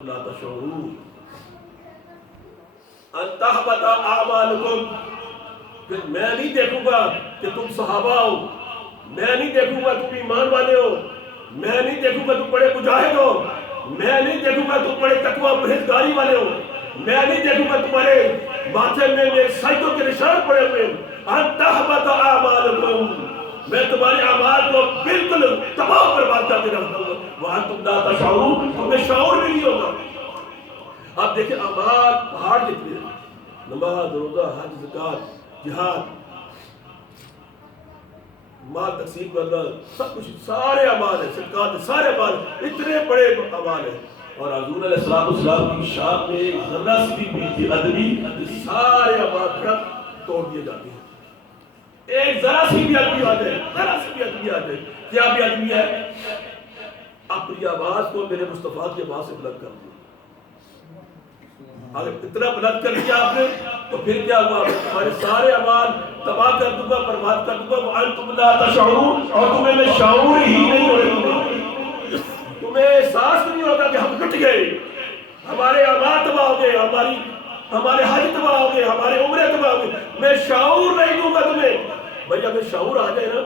لا تشعرون ان تحبط اعمالکم، پھر میں نہیں دیکھوں گا کہ تم صحابہ ہو، میں نہیں دیکھوں گا تم ایمان والے ہو، میں نہیں دیکھوں گا تم بڑے مجاہد ہو، میں نہیں دیکھوں گا تم بڑے تقوی پرہیزگاری والے ہو، میں نہیں دیکھوں گا تمہارے ماتھے میں سجدوں کے نشان پڑے ہوئے، ان تحبط اعمالکم، میں تمہارے اعمال کو بالکل تباہ و برباد کر کے رکھوں گا، وہاں تم لا تشعرون، تمہیں شعور بھی نہیں ہوگا۔ اب دیکھیں اعمال پہاڑ کتنے ہیں، نماز، روزہ، حج، زکوٰۃ، جہاد، مال تقسیم کرنا، سب کچھ، سارے اعمال ہیں، صدقات، سارے اعمال، اتنے بڑے اعمال ہیں، اور حضور علیہ السلام کی شان میں ذرہ سی بھی ادبی سارے اعمال پھر توڑ دیے جاتے ہیں۔ ایک ذرا سی بھی ادبی آ جائے، ذرا سی بھی ادبی آ جائے، کیا بھی ادبی ہے؟ اپنی آواز کو میرے مصطفیٰ کی آواز سے بلند کر دیا۔ اگر اتنا بلند کر دیا آپ نے تو پھر کیا ہوا؟ تمہارے سارے اعمال تباہ کر دوں گا، برباد کر دوں گا، وَأَنْتُمْ لَا تَشْعُرُونَ، اور تمہیں میں شعور ہی نہیں ہوگا، تمہیں احساس نہیں ہوگا کہ ہم لٹ گئے، ہمارے اعمال تباہ ہو گئے، ہمارے حج تباہ ہو گئے، ہمارے عمرے تباہ ہو گئے، میں شعور نہیں دوں گا تمہیں۔ بھئی اگر شعور آ جائے نا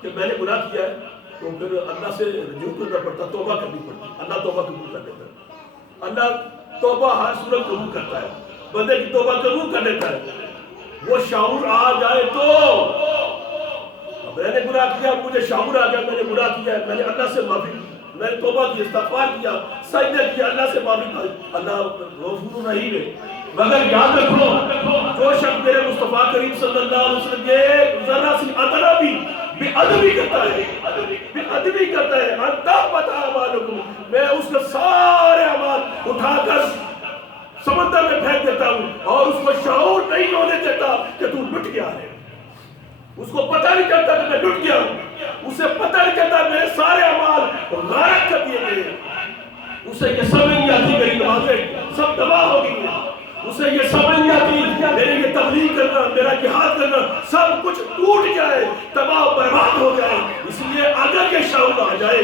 کہ میں نے گناہ کیا ہے تو پھر اللہ سے رجوع کرنا پڑتا، توبہ کرنی پڑتی، اللہ توبہ قبول کر لیتا ہے، اللہ توبہ ہر صورت قبول کرتا ہے، بندے کی توبہ قبول کر لیتا ہے۔ وہ شعور آ جائے تو میں نے گناہ کیا، مجھے شعور آ گیا، میں نے گناہ کیا ہے، میں نے اللہ سے معافی، میں نے توبہ کی، استغفار کیا، سجدہ کیا، اللہ سے معافی پائی، اللہ غفور رحیم ہے۔ مگر یاد رکھو جو شخص میرے مصطفیٰ کریم صلی اللہ علیہ وسلم کے ذرا سی ادنا بھی بے ادبی کرتا ہے، بے ادبی کرتا ہے، ان تحبط اعمالکم، میں اس کے سارے اعمال اٹھا کر سمندر میں پھینک دیتا ہوں، اور اس کو شعور نہیں ہونے دیتا کہ تو لٹ گیا ہے، اس کو پتہ نہیں چلتا کہ میں لٹ گیا ہوں، اسے پتہ نہیں چلتا میرے سارے اعمال غارت کر دیے گئے، اسے یہ سمجھ نہیں آتی میری نمازیں سب تباہ ہو گئی ہیں، اسے یہ سمجھ نہیں آتی میرے یہ تبلیغ کرنا، میرا جہاد کرنا سب کچھ ٹوٹ جائے، تباہ و برباد ہو جائے۔ اس لیے اگر یہ شعور آ جائے،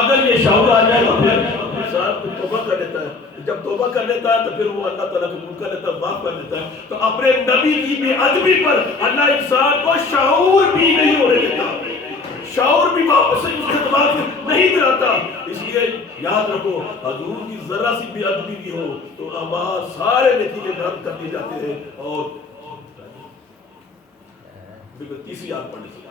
اگر یہ شعور آ جائے تو پھر انسان توبہ کر لیتا ہے، جب توبہ کر لیتا ہے تو پھر وہ اللہ تعالیٰ قبول کر لیتا ہے، معاف کر دیتا ہے۔ تو اپنے نبی کی بے ادبی پر اللہ انسان کو شعور بھی نہیں ہونے دیتا، شعور بھی واپس سے اس کے دماغ میں نہیں دلاتا۔ اس لیے یاد رکھو حضور کی ذرا سی بھی ادبی بھی ہو تو اعمال سارے نتیجے رد کر دیے جاتے ہیں۔ اور تیسری آیت پڑھ لیجیے۔